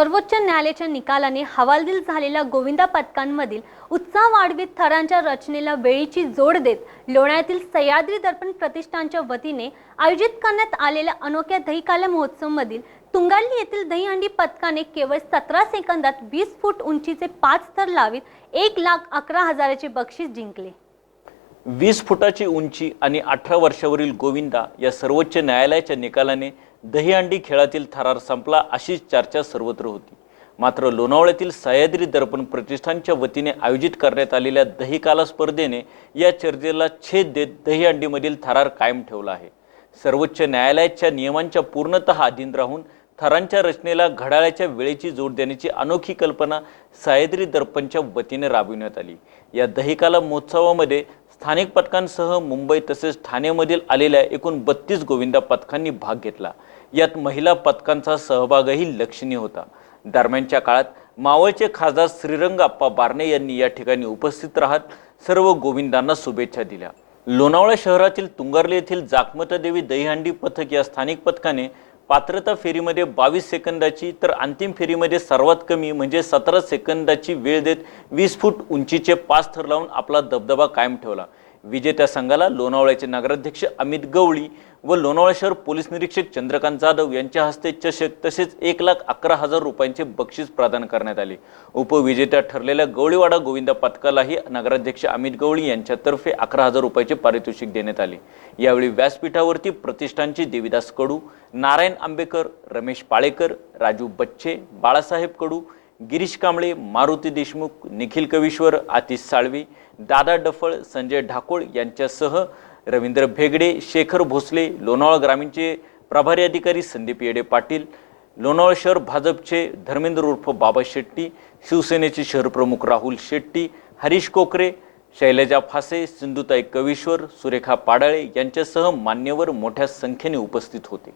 सर्वोच्च न्यायालयाच्या निकालाने हवालदिल झालेल्या गोविंदा पथकांमधील उत्साह वाढवीत थरांच्या रचनेला वेळीची जोड देत लोण्यातील सह्याद्री दर्पण प्रतिष्ठानच्या वतीने आयोजित करण्यात आलेल्या अनोख्या दहीकाला महोत्सवमधील तुंगाली येथील दहीहंडी पथकाने केवळ सतरा सेकंदात वीस फूट उंचीचे पाच थर लावित एक लाख अकरा हजाराचे बक्षीस जिंकले. वीस फुटाची उंची आणि अठरा वर्षावरील गोविंदा या सर्वोच्च न्यायालयाच्या निकालाने दहीहंडी खेळातील थरार संपला अशीच चर्चा सर्वत्र होती. मात्र लोणावळ्यातील सह्याद्री दर्पण प्रतिष्ठानच्या वतीने आयोजित करण्यात आलेल्या दहीकाला स्पर्धेने या चर्चेला छेद देत दहीहंडीमधील थरार कायम ठेवला आहे. सर्वोच्च न्यायालयाच्या नियमांच्या पूर्णतः अधीन राहून थरांच्या रचनेला घड्याळाच्या वेळेची जोड देण्याची अनोखी कल्पना सह्याद्री दर्पणच्या वतीने राबविण्यात आली. या दहीकाला महोत्सवामध्ये स्थानिक पथकांसह मुंबई तसेच ठाण्यामधील आलेल्या एकूण बत्तीस गोविंदा पथकांनी भाग घेतला. यात महिला पथकांचा सहभागही लक्षणीय होता. दरम्यानच्या काळात मावळचे खासदार श्रीरंग अप्पा बारणे यांनी या ठिकाणी उपस्थित राहत सर्व गोविंदांना शुभेच्छा दिल्या. लोणावळा शहरातील तुंगारले येथील जाकमतदेवी दहीहंडी पथक या स्थानिक पथकाने पात्रता फेरीमध्ये बावीस सेकंदाची तर अंतिम फेरीमध्ये सर्वात कमी म्हणजे सतरा सेकंदाची वेळ देत वीस फूट उंचीचे पाच थर लावून आपला दबदबा कायम ठेवला. विजेत्या संघाला लोणावळ्याचे नगराध्यक्ष अमित गवळी व लोणावळा शहर पोलीस निरीक्षक चंद्रकांत जाधव यांच्या हस्ते चषक तसेच एक लाख अकरा हजार रुपयांचे बक्षीस प्रदान करण्यात आले. उपविजेत्या ठरलेल्या गवळीवाडा गोविंदा पथकालाही नगराध्यक्ष अमित गवळी यांच्यातर्फे अकरा हजार रुपयाचे पारितोषिक देण्यात आले. यावेळी व्यासपीठावरती प्रतिष्ठानचे देविदास कडू नारायण आंबेकर रमेश पाळेकर राजू बच्चे बाळासाहेब कडू गिरीश कांबळे मारुती देशमुख निखिल कवीश्वर आतिश साळवी दादा डफळ संजय ढाकोळ यांच्यासह रवींद्र भेगडे शेखर भोसले लोणावळा ग्रामीणचे प्रभारी अधिकारी संदीप येडे पाटील लोणावळा शहर भाजपचे धर्मेंद्र उर्फ बाबा शेट्टी शिवसेनेचे शहरप्रमुख राहुल शेट्टी हरीश कोकरे शैलजा फासे सिंधुताई कवीश्वर सुरेखा पाडाळे यांच्यासह मान्यवर मोठ्या संख्येने उपस्थित होते.